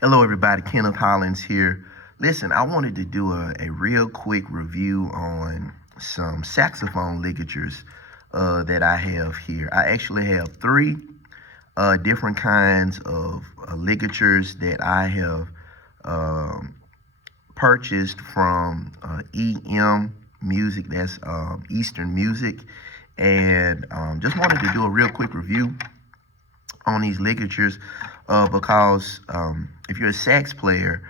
Hello, everybody. Kenneth Hollins here. Listen, I wanted to do a real quick review on some saxophone ligatures that I have here. I actually have three different kinds of ligatures that I have purchased from EM Music, that's Eastern Music, and just wanted to do a real quick review on these ligatures because if you're a sax player,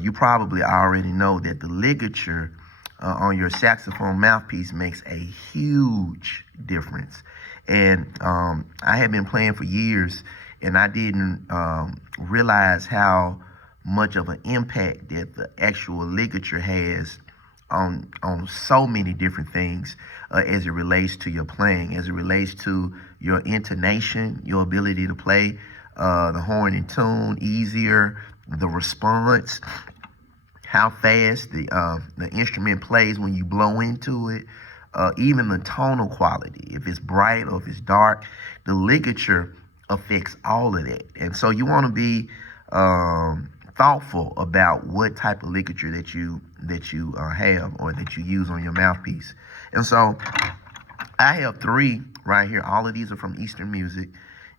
you probably already know that the ligature on your saxophone mouthpiece makes a huge difference. And I have been playing for years, and I didn't realize how much of an impact that the actual ligature has on so many different things as it relates to your playing, as it relates to your intonation, your ability to play the horn in tune easier, the response, how fast the instrument plays when you blow into it, even the tonal quality, if it's bright or if it's dark, the ligature affects all of that. And so you want to be thoughtful about what type of ligature that you have or that you use on your mouthpiece. And so I have three right here. All of these are from Eastern Music.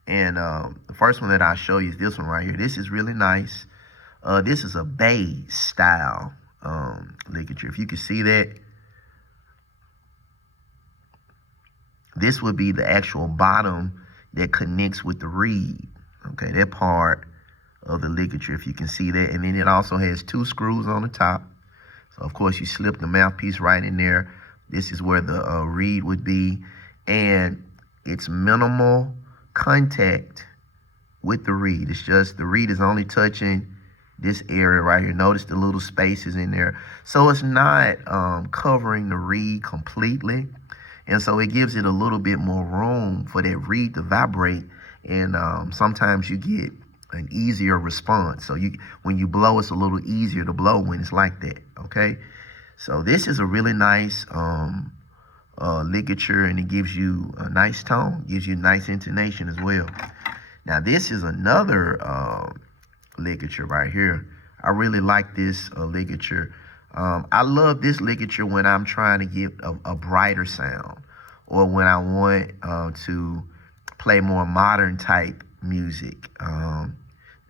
And the first one that I'll show you is this one right here. This is really nice. This is a bass style ligature. If you can see that, this would be the actual bottom that connects with the reed. Okay, that part of the ligature, if you can see that. And then it also has two screws on the top. So of course you slip the mouthpiece right in there. This is where the reed would be. And it's minimal contact with the reed. It's just the reed is only touching this area right here. Notice the little spaces in there. So it's not covering the reed completely. And so it gives it a little bit more room for that reed to vibrate. And sometimes you get an easier response. So when you blow, it's a little easier to blow when it's like that, okay? So this is a really nice ligature, and it gives you a nice tone, gives you nice intonation as well. Now this is another ligature right here. I really like this ligature. I love this ligature when I'm trying to get a brighter sound, or when I want to play more modern type music, a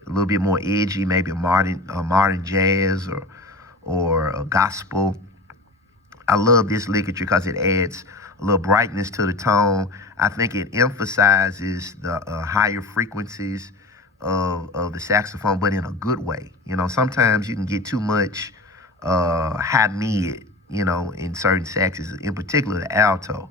little bit more edgy, maybe a modern jazz or a gospel. I love this ligature because it adds a little brightness to the tone. I think it emphasizes the higher frequencies of the saxophone, but in a good way. You know, sometimes you can get too much high mid, you know, in certain saxes, in particular the alto.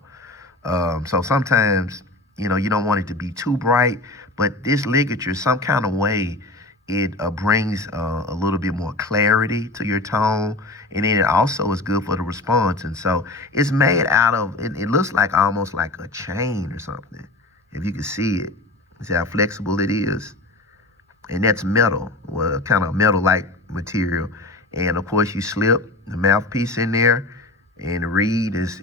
So sometimes, you know, you don't want it to be too bright, but this ligature, some kind of way, it brings a little bit more clarity to your tone, and then it also is good for the response. And so it's made out of, it looks like almost like a chain or something, if you can see it. See how flexible it is? And that's metal, well, kind of metal-like material. And of course, you slip the mouthpiece in there, and the reed is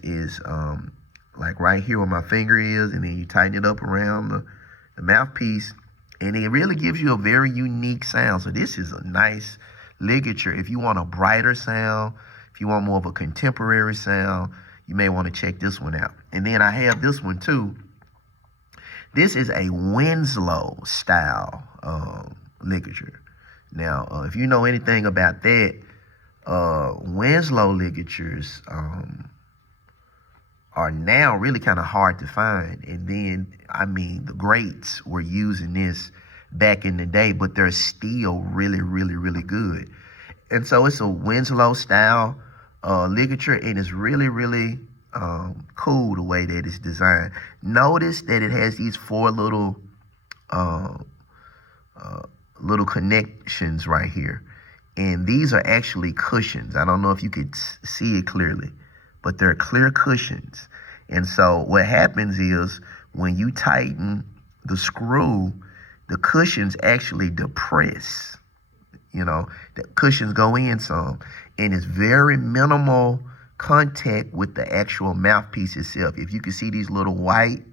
like right here where my finger is, and then you tighten it up around the mouthpiece, and it really gives you a very unique sound. So this is a nice ligature. If you want a brighter sound, if you want more of a contemporary sound, you may want to check this one out. And then I have this one too. This is a Winslow style ligature. Now, if you know anything about that, Winslow ligatures are now really kind of hard to find. And then, I mean, the greats were using this back in the day, but they're still really, really, really good. And so it's a Winslow style ligature, and it's really, really cool the way that it's designed. Notice that it has these four little connections right here. And these are actually cushions. I don't know if you could see it clearly, but they're clear cushions. And so what happens is when you tighten the screw, the cushions actually depress. You know, the cushions go in some, and it's very minimal contact with the actual mouthpiece itself. If you can see these little white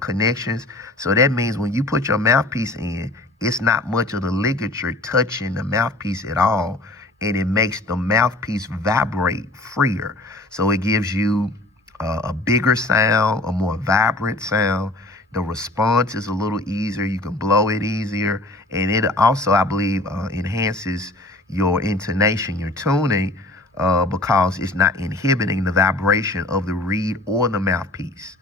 connections, so that means when you put your mouthpiece in, it's not much of the ligature touching the mouthpiece at all, and it makes the mouthpiece vibrate freer. So it gives you a bigger sound, a more vibrant sound. The response is a little easier. You can blow it easier. And it also, I believe, enhances your intonation, your tuning, because it's not inhibiting the vibration of the reed or the mouthpiece.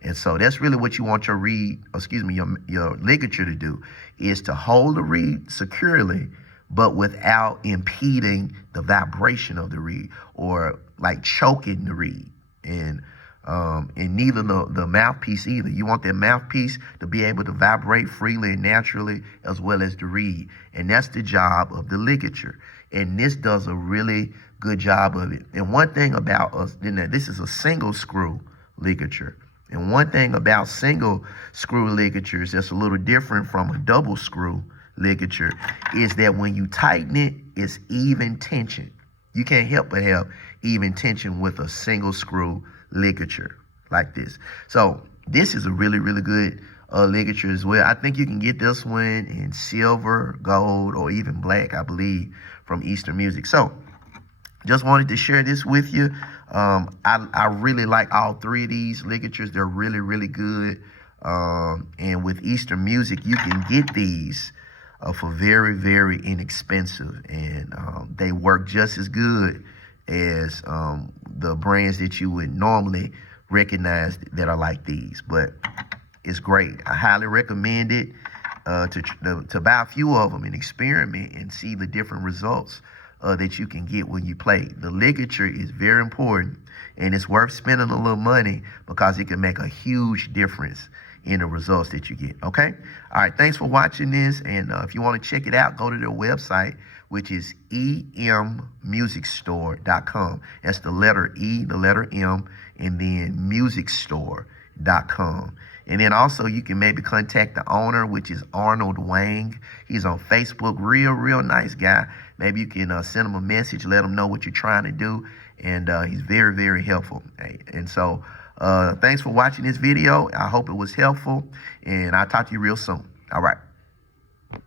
And so that's really what you want your your ligature to do, is to hold the reed securely, but without impeding the vibration of the reed or like choking the reed. And neither the mouthpiece either. You want that mouthpiece to be able to vibrate freely and naturally, as well as the reed. And that's the job of the ligature. And this does a really good job of it. And one thing about us, this is a single screw ligature. And one thing about single screw ligatures that's a little different from a double screw ligature is that when you tighten it, it's even tension. You can't help but have even tension with a single screw ligature like this. So this is a really, really good ligature as well. I think you can get this one in silver, gold, or even black, I believe, from Eastern Music. So just wanted to share this with you. I really like all three of these ligatures. They're really, really good. And with Eastern Music, you can get these for very, very inexpensive. And they work just as good as the brands that you would normally recognize that are like these. But it's great. I highly recommend it to buy a few of them and experiment and see the different results that you can get when you play. The ligature is very important, and it's worth spending a little money because it can make a huge difference in the results that you get, okay? All right, thanks for watching this, and if you want to check it out, go to their website, which is emmusicstore.com. That's the letter E, the letter M, and then musicstore.com. And then also you can maybe contact the owner, which is Arnold Wang. He's on Facebook, real nice guy. Maybe you can send him a message, let him know what you're trying to do. And he's very, very helpful. And so thanks for watching this video. I hope it was helpful, and I'll talk to you real soon. All right.